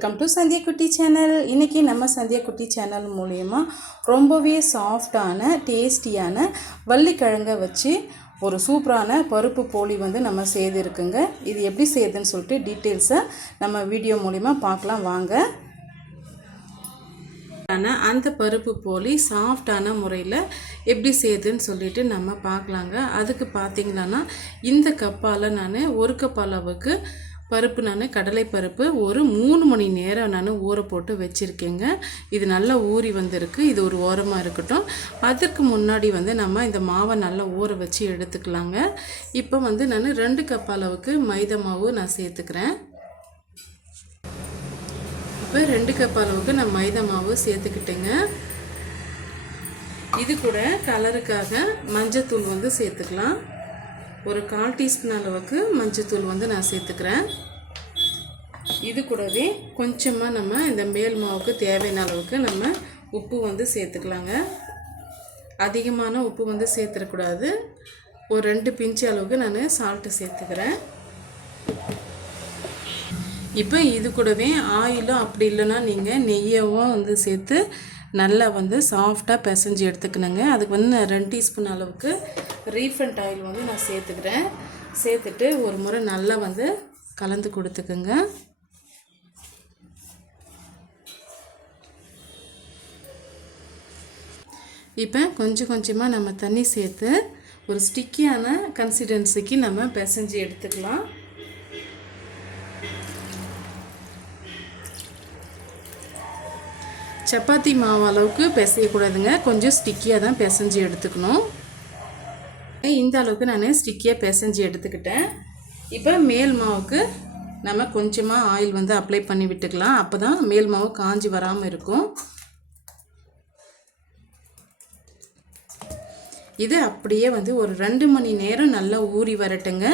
Welcome to Sandhya குட்டி channel. இன்றைக்கி நம்ம சந்தியா குட்டி சேனல் மூலயமா ரொம்பவே சாஃப்டான டேஸ்டியான வள்ளிக்கிழங்கை வச்சு ஒரு சூப்பரான பருப்பு போலி வந்து நம்ம செய்திருக்குங்க. இது எப்படி செய்யுதுன்னு சொல்லிட்டு டீட்டெயில்ஸை நம்ம வீடியோ மூலிமா பார்க்கலாம் வாங்க. அந்த பருப்பு போலி சாஃப்டான முறையில் எப்படி செய்யுதுன்னு சொல்லிட்டு நம்ம பார்க்கலாங்க. அதுக்கு பார்த்திங்கன்னா இந்த கப்பால் நான் 1 கப் அளவுக்கு பருப்பு கடலை பருப்பு ஒரு 3 மணி நேரம் நான் ஊற போட்டு வச்சுருக்கேங்க. இது நல்லா ஊறி வந்திருக்கு. இது ஒரு ஓரமாக இருக்கட்டும். அதற்கு முன்னாடி நம்ம இந்த மாவை நல்லா ஊற வச்சு எடுத்துக்கலாங்க. இப்போ நான் 2 கப் அளவுக்கு மைதா மாவு நான் சேர்த்துக்கிறேன். இப்போ 2 கப் அளவுக்கு நான் மைதா மாவு சேர்த்துக்கிட்டேங்க. இது கூட கலருக்காக மஞ்சத்தூள் சேர்த்துக்கலாம். ஒரு 1/4 டீஸ்பூன் அளவுக்கு மஞ்சத்தூள் நான் சேர்த்துக்கிறேன். இது கூடவே கொஞ்சமாக நம்ம இந்த மேல் மாவுக்கு தேவையான அளவுக்கு நம்ம உப்பு சேர்த்துக்கலாங்க. அதிகமான உப்பு சேர்த்துடக்கூடாது. ஒரு 2 பிஞ்சு அளவுக்கு நான் சால்ட்டு சேர்த்துக்கிறேன். இப்போ இது கூடவே ஆயிலும் அப்படி இல்லைன்னா நீங்கள் நெய்யவும் சேர்த்து நல்லா சாஃப்டாக பிசைஞ்சு எடுத்துக்கணுங்க. அதுக்கு நான் 2 டீஸ்பூன் அளவுக்கு ரீஃபண்ட் ஆயில் நான் சேர்த்துக்கிறேன். சேர்த்துட்டு ஒரு முறை நல்லா கலந்து கொடுத்துக்குங்க. இப்போ கொஞ்சம் கொஞ்சமாக நம்ம தண்ணி சேர்த்து ஒரு ஸ்டிக்கியான கன்சிஸ்டன்சிக்கு நம்ம பிசைஞ்சு எடுத்துக்கலாம். சப்பாத்தி மாவு அளவுக்கு பிசையக்கூடாதுங்க. கொஞ்சம் ஸ்டிக்கியாக தான் பிசைஞ்சு எடுத்துக்கணும். இந்த அளவுக்கு நான் ஸ்டிக்கியாக பிசைஞ்சு எடுத்துக்கிட்டேன். இப்போ மேல் மாவுக்கு நம்ம கொஞ்சமாக ஆயில் அப்ளை பண்ணி விட்டுக்கலாம். அப்போ தான் மேல் மாவு காஞ்சி வராமல் இருக்கும். இது அப்படியே ஒரு 2 மணி நேரம் நல்லா ஊறி வரட்டுங்க.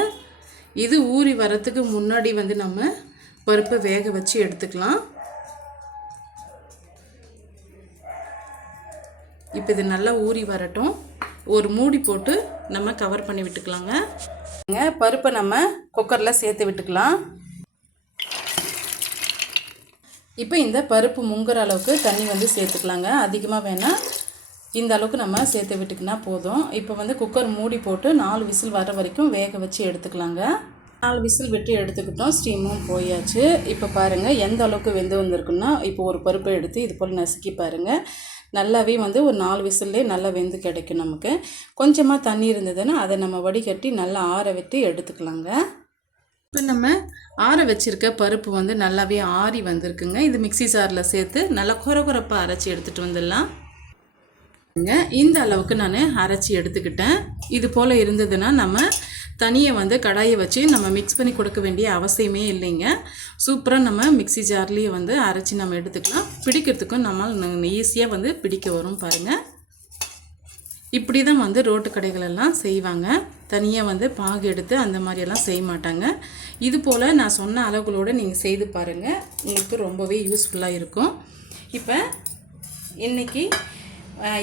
இது ஊறி வரத்துக்கு முன்னாடி நம்ம பருப்பை வேக வச்சு எடுத்துக்கலாம். இப்போ இது நல்லா ஊறி வரட்டும். ஒரு மூடி போட்டு நம்ம கவர் பண்ணி விட்டுக்கலாங்க. பருப்பை நம்ம குக்கரில் சேர்த்து விட்டுக்கலாம். இப்போ இந்த பருப்பு முங்குற அளவுக்கு தண்ணி சேர்த்துக்கலாங்க. அதிகமாக வேணால் இந்த அளவுக்கு நம்ம சேர்த்து விட்டுக்கினா போதும். இப்போ குக்கர் மூடி போட்டு 4 விசில் வர வரைக்கும் வேக வச்சு எடுத்துக்கலாங்க. 4 விசில் விட்டு எடுத்துக்கிட்டோம். ஸ்டீமும் போயாச்சு. இப்போ பாருங்கள் எந்த அளவுக்கு வெந்து வந்திருக்குன்னா, இப்போ ஒரு பருப்பை எடுத்து இது போல் நசுக்கி பாருங்கள். நல்லாவே ஒரு 4 விசில்லே நல்லா வெந்து கிடைக்கும். நமக்கு கொஞ்சமாக தண்ணி இருந்ததுன்னா அதை நம்ம வடிகட்டி நல்லா ஆற விட்டு எடுத்துக்கலாங்க. இப்போ நம்ம ஆற வச்சுருக்க பருப்பு நல்லாவே ஆறி வந்திருக்குங்க. இது மிக்ஸி ஜாரில் சேர்த்து நல்லா குறப்பாக அரைச்சி எடுத்துகிட்டு வந்துடலாம். இந்த அளவுக்கு நான் அரைச்சி எடுத்துக்கிட்டேன். இது போல் இருந்ததுன்னா நம்ம தனியாக கடாயை வச்சு நம்ம மிக்ஸ் பண்ணி கொடுக்க வேண்டிய அவசியமே இல்லைங்க. சூப்பராக நம்ம மிக்ஸி ஜார்லேயே அரைச்சி நம்ம எடுத்துக்கலாம். பிடிக்கிறதுக்கும் நம்ம ஈஸியாக பிடிக்க வரும் பாருங்கள். இப்படி தான் ரோட்டு கடைகளெல்லாம் செய்வாங்க. தனியாக பாகு எடுத்து அந்த மாதிரியெல்லாம் செய்ய மாட்டாங்க. இது போல் நான் சொன்ன அளவுகளோடு நீங்கள் செய்து பாருங்கள். உங்களுக்கு ரொம்பவே யூஸ்ஃபுல்லாக இருக்கும். இப்போ இன்றைக்கி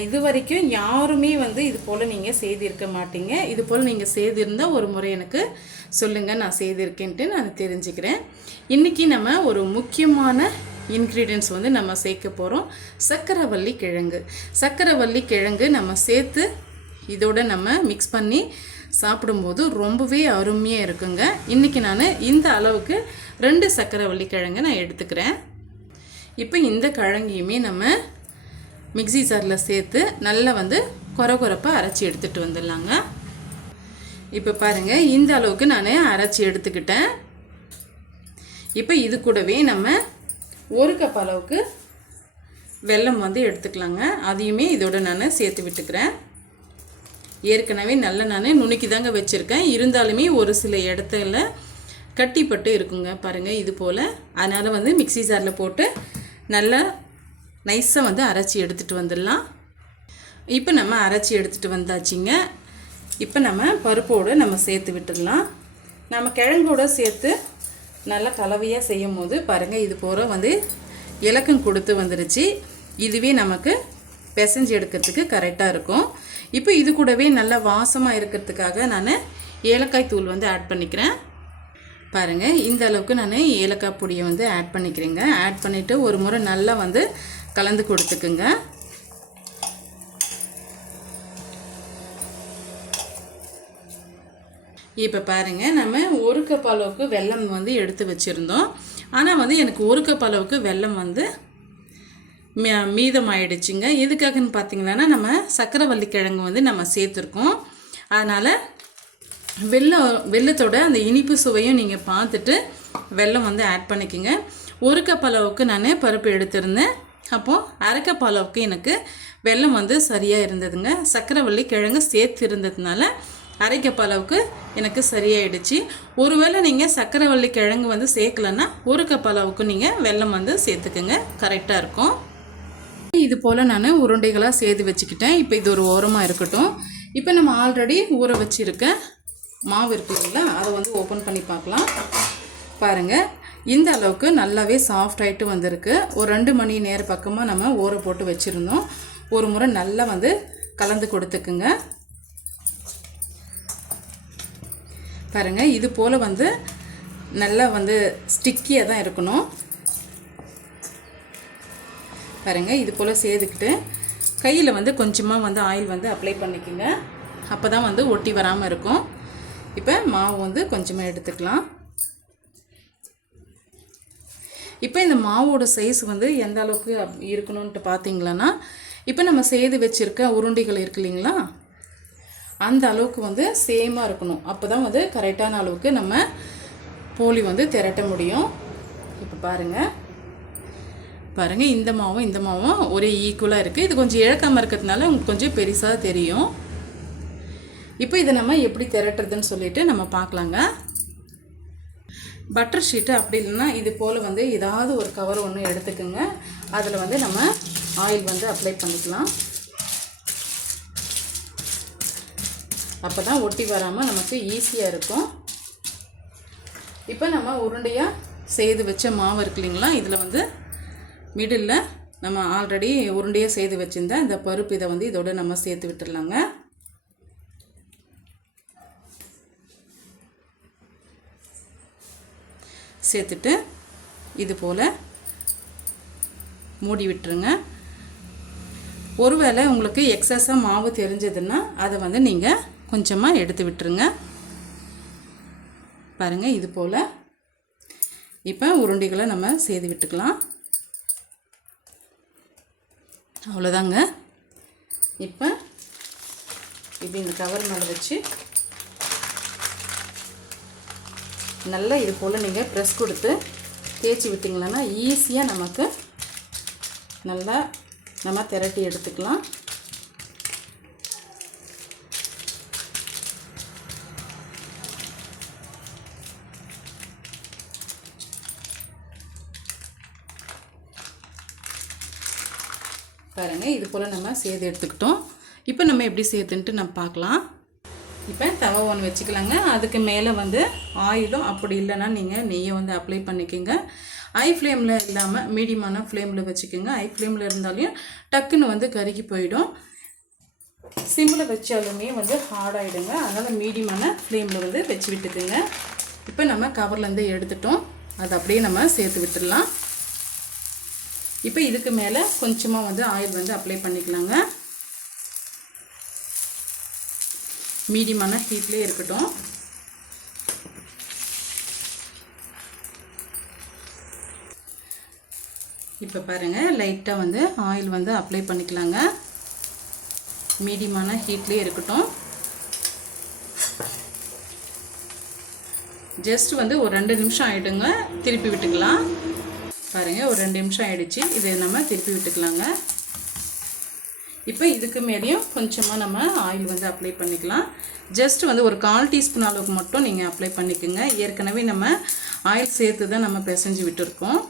இது வரைக்கும் யாருமே இது போல் நீங்கள் செய்திருக்க மாட்டீங்க. இது போல் நீங்கள் செய்திருந்தால் ஒரு முறை எனக்கு சொல்லுங்கள், நான் செய்திருக்கேன்ட்டு நான் தெரிஞ்சுக்கிறேன். இன்றைக்கி நம்ம ஒரு முக்கியமான இன்க்ரீடியன்ட்ஸ் நம்ம சேர்க்க போகிறோம். சக்கரவள்ளி கிழங்கு. சக்கரவள்ளி கிழங்கு நம்ம சேர்த்து இதோட நம்ம மிக்ஸ் பண்ணி சாப்பிடும்போது ரொம்பவே அருமையாக இருக்குங்க. இன்றைக்கி நான் இந்த அளவுக்கு 2 சக்கரவள்ளி கிழங்கு நான் எடுத்துக்கிறேன். இப்போ இந்த கிழங்கையுமே நம்ம மிக்ஸி ஜாரில் சேர்த்து நல்லா குறப்பாக அரைச்சி எடுத்துகிட்டு வந்துடலாங்க. இப்போ பாருங்கள் இந்த அளவுக்கு நான் அரைச்சி எடுத்துக்கிட்டேன். இப்போ இது கூடவே நம்ம 1 கப் அளவுக்கு வெல்லம் எடுத்துக்கலாங்க. அதையுமே இதோட நான் சேர்த்து விட்டுக்கிறேன். ஏற்கனவே நல்லா நான் நுணுக்கி தாங்க வச்சுருக்கேன். இருந்தாலுமே ஒரு சில இடத்துல கட்டிப்பட்டு இருக்குங்க பாருங்கள் இது போல். அதனால் மிக்ஸி ஜாரில் போட்டு நல்லா நைஸாக அரைச்சி எடுத்துகிட்டு வந்துடலாம். இப்போ நம்ம அரைச்சி எடுத்துகிட்டு வந்தாச்சுங்க. இப்போ நம்ம பருப்போடு நம்ம சேர்த்து விட்டுடலாம். நம்ம கிழங்கோடு சேர்த்து நல்லா கலவையாக செய்யும் போது பாருங்கள் இது போல் இலக்கம் கொடுத்து வந்துருச்சு. இதுவே நமக்கு பிசைஞ்சு எடுக்கிறதுக்கு கரெக்டாக இருக்கும். இப்போ இது கூடவே நல்லா வாசமாக இருக்கிறதுக்காக நான் ஏலக்காய் தூள் ஆட் பண்ணிக்கிறேன். பாருங்கள், இந்த அளவுக்கு நான் ஏலக்காய் பொடியை வந்து ஆட் பண்ணிக்கிறேங்க. ஆட் பண்ணிவிட்டு ஒரு முறை நல்லா வந்து கலந்து கொடுத்துக்குங்க. இப்போ பாருங்கள், நம்ம 1 கப் அளவுக்கு வெல்லம் வந்து எடுத்து வச்சுருந்தோம். ஆனால் வந்து எனக்கு 1 கப் அளவுக்கு வெல்லம் வந்து மீதமாயிடுச்சுங்க. எதுக்காகன்னு பார்த்தீங்கன்னா, நம்ம சக்கரவள்ளி கிழங்கு வந்து நம்ம சேர்த்துருக்கோம். அதனால் வெல்லத்தோட அந்த இனிப்பு சுவையும் நீங்கள் பார்த்துட்டு வெல்லம் வந்து ஆட் பண்ணிக்கோங்க. 1 கப் அளவுக்கு நான் பருப்பு எடுத்திருந்தேன். அப்போது 1/2 கப் அளவுக்கு எனக்கு வெல்லம் வந்து சரியாக இருந்ததுங்க. சக்கரவள்ளி கிழங்கு சேர்த்து இருந்ததுனால 1/2 கப் அளவுக்கு எனக்கு சரியாயிடுச்சு. ஒருவேளை நீங்கள் சக்கரவள்ளி கிழங்கு வந்து சேர்க்கலன்னா 1 கப் அளவுக்கு நீங்கள் வெல்லம் வந்து சேர்த்துக்குங்க, கரெக்டாக இருக்கும். இது போல் நான் உருண்டைகளாக சேர்த்து வச்சுக்கிட்டேன். இப்போ இது ஒரு ஓரமாக இருக்கட்டும். இப்போ நம்ம ஆல்ரெடி ஊற வச்சுருக்க மாவு இருக்குதுங்களா, அதை வந்து ஓப்பன் பண்ணி பார்க்கலாம். பாருங்கள், இந்த அளவுக்கு நல்லாவே சாஃப்ட் ஆகிட்டு வந்திருக்கு. ஒரு 2 மணி நேரம் பக்கமாக நம்ம ஊற போட்டு வச்சுருந்தோம். ஒரு முறை நல்லா வந்து கலந்து கொடுத்துக்குங்க. பாருங்கள், இது போல் வந்து நல்லா வந்து ஸ்டிக்கியாக தான் இருக்கணும். பாருங்கள், இது போல் சேர்த்துக்கிட்டு கையில் வந்து கொஞ்சமாக வந்து ஆயில் வந்து அப்ளை பண்ணிக்கோங்க. அப்போ தான் வந்து ஒட்டி வராமல் இருக்கும். இப்போ மாவு வந்து கொஞ்சமாக எடுத்துக்கலாம். இப்போ இந்த மாவோட சைஸ் வந்து எந்த அளவுக்கு இருக்கணும்ன்ட்டு பார்த்தீங்களன்னா, இப்போ நம்ம செய்து வச்சுருக்க உருண்டைகள் இருக்கு இல்லைங்களா, அந்த அளவுக்கு வந்து சேமாக இருக்கணும். அப்போ தான் வந்து கரெக்டான அளவுக்கு நம்ம போலி வந்து திரட்ட முடியும். இப்போ பாருங்கள், இந்த மாவும் ஒரே ஈக்குவலாக இருக்குது. இது கொஞ்சம் இழக்காமல் இருக்கிறதுனால உங்களுக்கு கொஞ்சம் பெருசாக தெரியும். இப்போ இதை நம்ம எப்படி திரட்டுறதுன்னு சொல்லிட்டு நம்ம பார்க்கலாங்க. பட்டர் ஷீட்டு அப்படி இல்லைன்னா இது போல் வந்து ஏதாவது ஒரு கவர் ஒன்று எடுத்துக்கோங்க. அதில் வந்து நம்ம ஆயில் வந்து அப்ளை பண்ணிக்கலாம். அப்போ தான் ஒட்டி வராமல் நமக்கு ஈஸியாக இருக்கும். இப்போ நம்ம உருண்டையாக செய்து வச்ச மாவு இருக்கு இல்லைங்களா, இதில் வந்து மிடில் நம்ம ஆல்ரெடி உருண்டையாக செய்து வச்சுருந்த இந்த பருப்பு இதை வந்து இதோட நம்ம சேர்த்து விட்டுடலாங்க. சேர்த்துட்டு இது போல் மூடி விட்டுருங்க. ஒருவேளை உங்களுக்கு எக்ஸஸாக மாவு தெரிஞ்சதுன்னா அதை வந்து நீங்கள் கொஞ்சமாக எடுத்து விட்டுருங்க. பாருங்கள், இது போல் இப்போ உருண்டைகளை நம்ம செய்து விட்டுக்கலாம். அவ்வளோதாங்க. இப்போ இப்படி இந்த கவர் மேலே வச்சு நல்லா இது போல் நீங்கள் ப்ரெஸ் கொடுத்து தேய்ச்சி விட்டிங்களன்னா ஈஸியாக நமக்கு நல்லா நம்ம திரட்டி எடுத்துக்கலாம். பாருங்கள், இது போல் நம்ம சேர்த்து எடுத்துக்கிட்டோம். இப்போ நம்ம எப்படி சேர்த்துன்ட்டு நம்ம பார்க்கலாம். இப்போ தவா ஒன்று வச்சுக்கலாங்க. அதுக்கு மேலே வந்து ஆயிலும் அப்படி இல்லைன்னா நீங்கள் நெய்யை வந்து அப்ளை பண்ணிக்கோங்க. ஹை ஃப்ளேமில் இல்லாமல் மீடியமான ஃப்ளேமில் வச்சுக்கோங்க. ஹை ஃப்ளேமில் இருந்தாலும் டக்குன்னு வந்து கருகி போயிடும். சிம்மில் வச்சாலுமே வந்து ஹார்டாகிடுங்க. அதனால் மீடியமான ஃப்ளேமில் வந்து வச்சு விட்டுக்குங்க. இப்போ நம்ம கவர்லேருந்து எடுத்துட்டோம். அதை அப்படியே நம்ம சேர்த்து விட்டுடலாம். இப்போ இதுக்கு மேலே கொஞ்சமாக வந்து ஆயில் வந்து அப்ளை பண்ணிக்கலாங்க. மீடியமான ஹீட்லேயே இருக்கட்டும். இப்போ பாருங்கள், லைட்டாக வந்து ஆயில் வந்து அப்ளை பண்ணிக்கலாங்க. மீடியமான ஹீட்லேயே இருக்கட்டும். ஜஸ்ட் வந்து ஒரு 2 நிமிஷம் ஆகிடுங்க. திருப்பி விட்டுக்கலாம். பாருங்கள், ஒரு 2 நிமிஷம் ஆகிடுச்சு. இதை நம்ம திருப்பி விட்டுக்கலாங்க. இப்போ இதுக்கு மேலேயும் கொஞ்சமாக நம்ம ஆயில் வந்து அப்ளை பண்ணிக்கலாம். ஜஸ்ட் வந்து ஒரு 1/4 டீஸ்பூன் அளவுக்கு மட்டும் நீங்கள் அப்ளை பண்ணிக்கோங்க. ஏற்கனவே நம்ம ஆயில் சேர்த்து தான் நம்ம பிசைஞ்சு விட்டுருக்கோம்.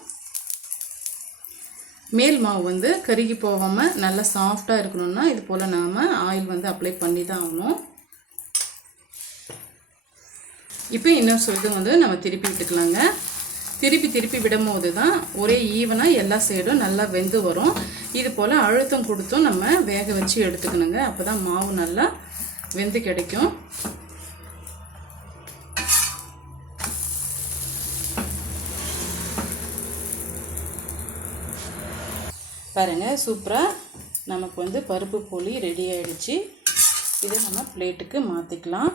மேல் மாவு வந்து கருகி போகாமல் நல்லா சாஃப்டாக இருக்கணும்னா இது போல் நாம் ஆயில் வந்து அப்ளை பண்ணி தான் ஆகணும். இப்போ இன்னும் சொல்லிட்டு வந்து நம்ம திருப்பி விட்டுக்கலாங்க. திருப்பி விடும்போது தான் ஒரே ஈவனாக எல்லா சைடும் நல்லா வெந்து வரும். இது போல் அழுத்தம் கொடுத்தும் நம்ம வேக வச்சு எடுத்துக்கணுங்க. அப்போ தான் மாவு நல்லா வெந்து கிடைக்கும். பாருங்கள், சூப்பராக நமக்கு வந்து பருப்பு போலி ரெடி ஆகிடுச்சு. இதை நம்ம பிளேட்டுக்கு மாற்றிக்கலாம்.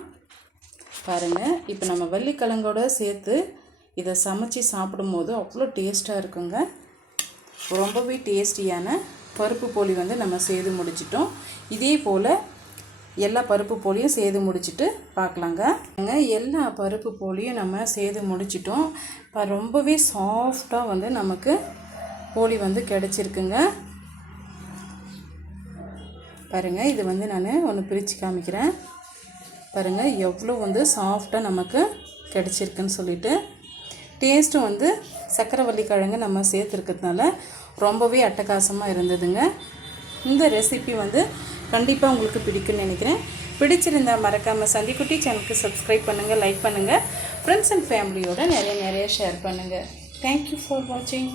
பாருங்கள், இப்போ நம்ம வெள்ளிக்கிழங்கோட சேர்த்து இதை சமைச்சி சாப்பிடும்போது அவ்வளோ டேஸ்ட்டாக இருக்குங்க. ரொம்பவே டேஸ்டியான பருப்பு போலி வந்து நம்ம செய்து முடிச்சிட்டோம். இதே போல் எல்லா பருப்பு போலியும் செய்து முடிச்சுட்டு பார்க்கலாங்க. எல்லா பருப்பு போலியும் நம்ம செய்து முடிச்சிட்டோம். இப்போ ரொம்பவே சாஃப்டாக வந்து நமக்கு போலி வந்து கிடச்சிருக்குங்க. பாருங்கள், இது வந்து நான் ஒன்று பிரித்து காமிக்கிறேன். பாருங்கள், எவ்வளோ வந்து சாஃப்டாக நமக்கு கிடச்சிருக்குன்னு சொல்லிட்டு. டேஸ்ட்டும் வந்து சக்கரவள்ளி கிழங்கு நம்ம சேர்த்துருக்கிறதுனால ரொம்பவே அட்டகாசமாக இருந்ததுங்க. இந்த ரெசிபி வந்து கண்டிப்பாக உங்களுக்கு பிடிக்கும்னு நினைக்கிறேன். பிடிச்சிருந்தால் மறக்காமல் சந்திக்குட்டி சேனலுக்கு சப்ஸ்கிரைப் பண்ணுங்கள், லைக் பண்ணுங்கள், ஃப்ரெண்ட்ஸ் அண்ட் ஃபேமிலியோடு நிறைய ஷேர் பண்ணுங்கள். தேங்க்யூ ஃபார் வாட்சிங்.